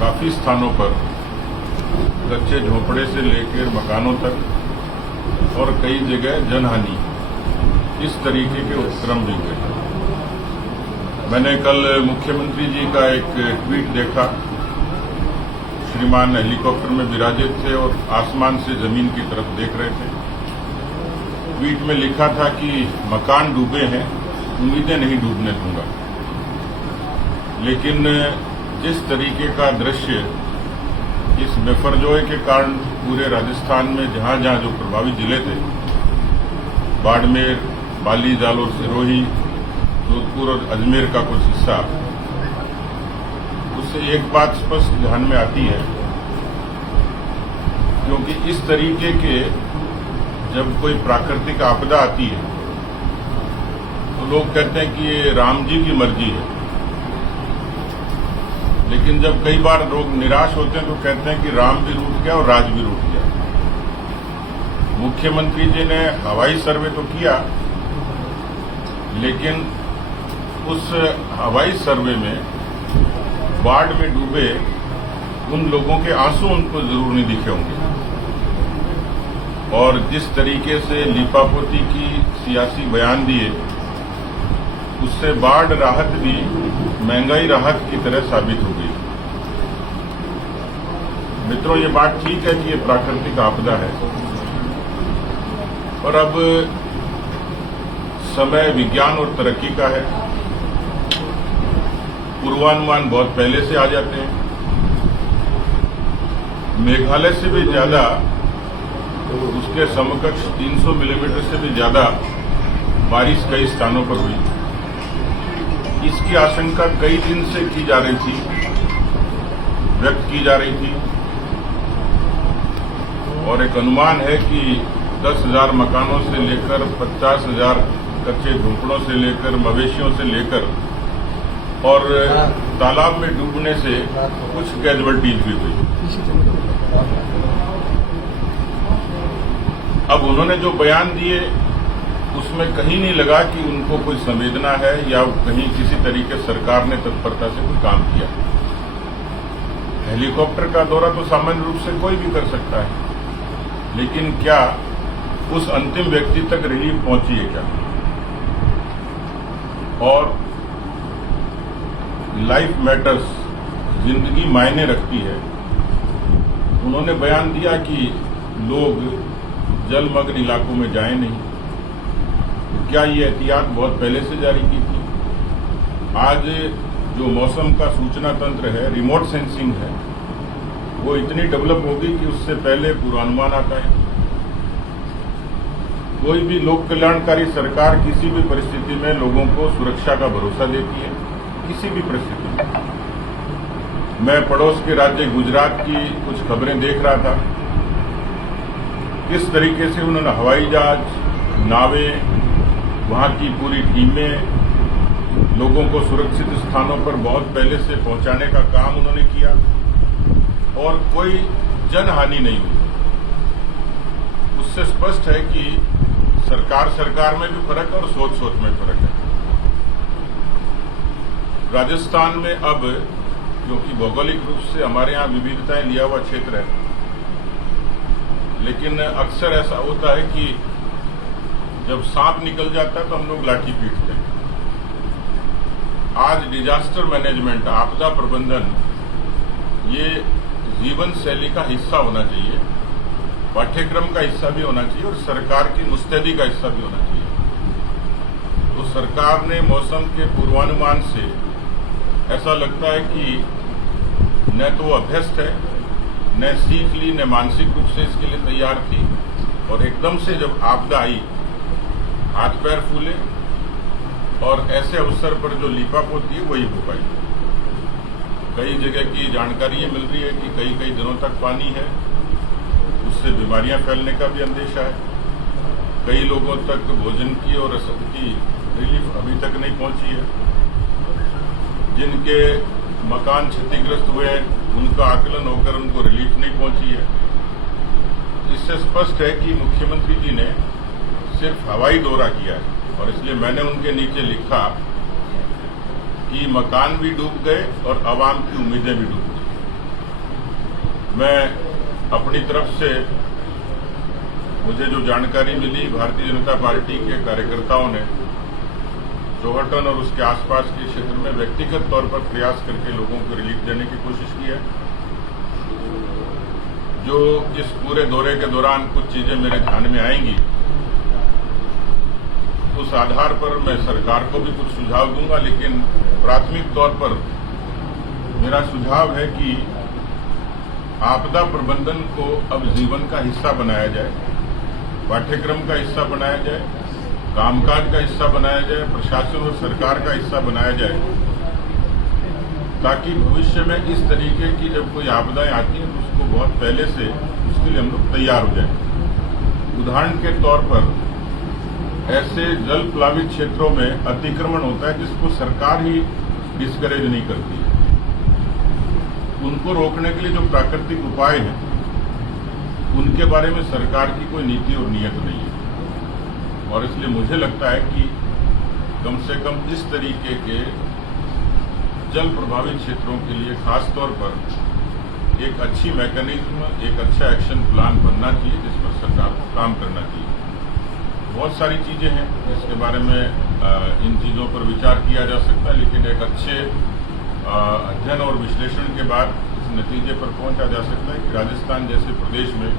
काफी स्थानों पर कच्चे झोपड़े से लेकर मकानों तक और कई जगह जनहानि, इस तरीके के उपक्रम भी हुए। मैंने कल मुख्यमंत्री जी का एक ट्वीट देखा। श्रीमान हेलीकॉप्टर में विराजित थे और आसमान से जमीन की तरफ देख रहे थे। ट्वीट में लिखा था कि मकान डूबे हैं, उम्मीदें नहीं डूबने दूंगा। लेकिन जिस तरीके का दृश्य इस बेफरजोए के कारण पूरे राजस्थान में जहां जहां जो प्रभावित जिले थे, बाड़मेर, पाली, जालोर, सिरोही, जोधपुर और अजमेर का कुछ हिस्सा, उससे एक बात स्पष्ट ध्यान में आती है, क्योंकि इस तरीके के जब कोई प्राकृतिक आपदा आती है तो लोग कहते हैं कि ये राम जी की मर्जी है। लेकिन जब कई बार लोग निराश होते हैं तो कहते हैं कि राम भी रूठ गया और राज भी रूठ गया। मुख्यमंत्री जी ने हवाई सर्वे तो किया, लेकिन उस हवाई सर्वे में बाढ़ में डूबे उन लोगों के आंसू उनको जरूर नहीं दिखे होंगे। और जिस तरीके से लीपापोती की सियासी बयान दिए, उससे बाढ़ राहत भी महंगाई राहत की तरह साबित हो गई। मित्रों, ये बात ठीक है कि ये प्राकृतिक आपदा है और अब समय विज्ञान और तरक्की का है। पूर्वानुमान बहुत पहले से आ जाते हैं। मेघालय से भी ज्यादा, उसके समकक्ष 300 मिलीमीटर से भी ज्यादा बारिश कई स्थानों पर हुई। इसकी आशंका कई दिन से की जा रही थी, व्यक्त की जा रही थी, और एक अनुमान है कि 10,000 मकानों से लेकर 50,000 कच्चे झोंपड़ों से लेकर मवेशियों से लेकर और तालाब में डूबने से कुछ कैजुअल्टीज भी हुई। अब उन्होंने जो बयान दिए उसमें कहीं नहीं लगा कि उनको कोई संवेदना है या कहीं किसी तरीके सरकार ने तत्परता से कोई काम किया। हेलीकॉप्टर का दौरा तो सामान्य रूप से कोई भी कर सकता है, लेकिन क्या उस अंतिम व्यक्ति तक रिलीफ पहुंची है क्या? और लाइफ मैटर्स, जिंदगी मायने रखती है। उन्होंने बयान दिया कि लोग जलमग्न इलाकों में जाएं नहीं। क्या ये एहतियात बहुत पहले से जारी की थी? आज जो मौसम का सूचना तंत्र है, रिमोट सेंसिंग है, वो इतनी डेवलप होगी कि उससे पहले पूर्वानुमान आता है। कोई भी लोक कल्याणकारी सरकार किसी भी परिस्थिति में लोगों को सुरक्षा का भरोसा देती है, किसी भी परिस्थिति में। मैं पड़ोस के राज्य गुजरात की कुछ खबरें देख रहा था। किस तरीके से उन्होंने हवाई जहाज, नावें, वहां की पूरी टीमें लोगों को सुरक्षित स्थानों पर बहुत पहले से पहुंचाने का काम उन्होंने किया और कोई जनहानि नहीं हुई। उससे स्पष्ट है कि सरकार में भी फर्क है और सोच में फर्क है। राजस्थान में अब, क्योंकि भौगोलिक रूप से हमारे यहां विविधताएं लिया हुआ क्षेत्र है, लेकिन अक्सर ऐसा होता है कि जब सांप निकल जाता है तो हम लोग लाठी पीटते हैं। आज डिजास्टर मैनेजमेंट, आपदा प्रबंधन, ये जीवन शैली का हिस्सा होना चाहिए, पाठ्यक्रम का हिस्सा भी होना चाहिए और सरकार की मुस्तैदी का हिस्सा भी होना चाहिए। तो सरकार ने मौसम के पूर्वानुमान से ऐसा लगता है कि न तो वो अभ्यस्त है, न सीख ली, न मानसिक रूप से इसके लिए तैयार थी, और एकदम से जब आपदा आई हाथ पैर फूले और ऐसे अवसर पर जो लीपापोती है वही हो पाई। कई जगह की जानकारी ये मिल रही है कि कई कई दिनों तक पानी है, उससे बीमारियां फैलने का भी अंदेशा है। कई लोगों तक भोजन की और रसद की रिलीफ अभी तक नहीं पहुंची है। जिनके मकान क्षतिग्रस्त हुए हैं उनका आकलन होकर उनको रिलीफ नहीं पहुंची है। इससे स्पष्ट है कि मुख्यमंत्री जी ने सिर्फ हवाई दौरा किया है और इसलिए मैंने उनके नीचे लिखा कि मकान भी डूब गए और आवाम की उम्मीदें भी डूब गई। मैं अपनी तरफ से मुझे जो जानकारी मिली, भारतीय जनता पार्टी के कार्यकर्ताओं ने चौहटन और उसके आसपास के क्षेत्र में व्यक्तिगत तौर पर प्रयास करके लोगों को रिलीफ देने की कोशिश की है। जो इस पूरे दौरे के दौरान कुछ चीजें मेरे ध्यान में आएंगी, उस आधार पर मैं सरकार को भी कुछ सुझाव दूंगा, लेकिन प्राथमिक तौर पर मेरा सुझाव है कि आपदा प्रबंधन को अब जीवन का हिस्सा बनाया जाए, पाठ्यक्रम का हिस्सा बनाया जाए, कामकाज का हिस्सा बनाया जाए, प्रशासन और सरकार का हिस्सा बनाया जाए, ताकि भविष्य में इस तरीके की जब कोई आपदाएं आती हैं तो उसको बहुत पहले से उसके लिए हम लोग तैयार हो जाए। उदाहरण के तौर पर ऐसे जल प्लावित क्षेत्रों में अतिक्रमण होता है जिसको सरकार ही डिस्करेज नहीं करती है। उनको रोकने के लिए जो प्राकृतिक उपाय हैं उनके बारे में सरकार की कोई नीति और नीयत नहीं है, और इसलिए मुझे लगता है कि कम से कम इस तरीके के जल प्रभावित क्षेत्रों के लिए खास तौर पर एक अच्छी मैकेनिज्म, एक अच्छा एक्शन प्लान बनना चाहिए जिस पर सरकार को काम करना चाहिए। बहुत सारी चीजें हैं जिसके बारे में इन चीजों पर विचार किया जा सकता है, लेकिन एक अच्छे अध्ययन और विश्लेषण के बाद इस नतीजे पर पहुंचा जा सकता है कि राजस्थान जैसे प्रदेश में,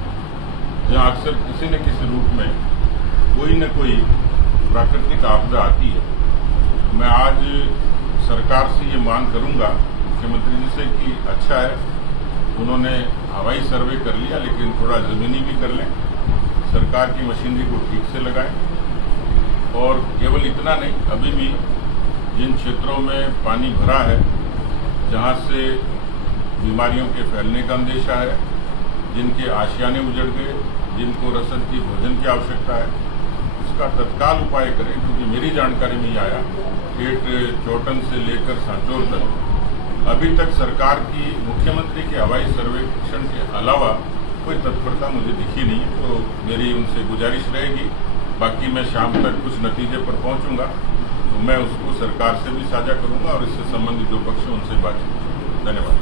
जहां अक्सर किसी न किसी रूप में कोई न कोई प्राकृतिक आपदा आती है, मैं आज सरकार से ये मांग करूंगा मुख्यमंत्री जी से कि अच्छा है उन्होंने हवाई सर्वे कर लिया, लेकिन थोड़ा जमीनी भी कर लें, सरकार की मशीनरी को ठीक से लगाएं, और केवल इतना नहीं, अभी भी जिन क्षेत्रों में पानी भरा है, जहां से बीमारियों के फैलने का अंदेशा है, जिनके आशियाने उजड़ गए, जिनको रसद की भोजन की आवश्यकता है, उसका तत्काल उपाय करें। क्योंकि मेरी जानकारी में आया ठेठ चौहटन से लेकर सांचौर तक अभी तक सरकार की मुख्यमंत्री के हवाई सर्वेक्षण के अलावा कोई तत्परता मुझे दिखी नहीं है। तो मेरी उनसे गुजारिश रहेगी, बाकी मैं शाम तक कुछ नतीजे पर पहुंचूंगा तो मैं उसको सरकार से भी साझा करूंगा और इससे संबंधित जो पक्ष हैं उनसे बातचीत करूंगा। धन्यवाद।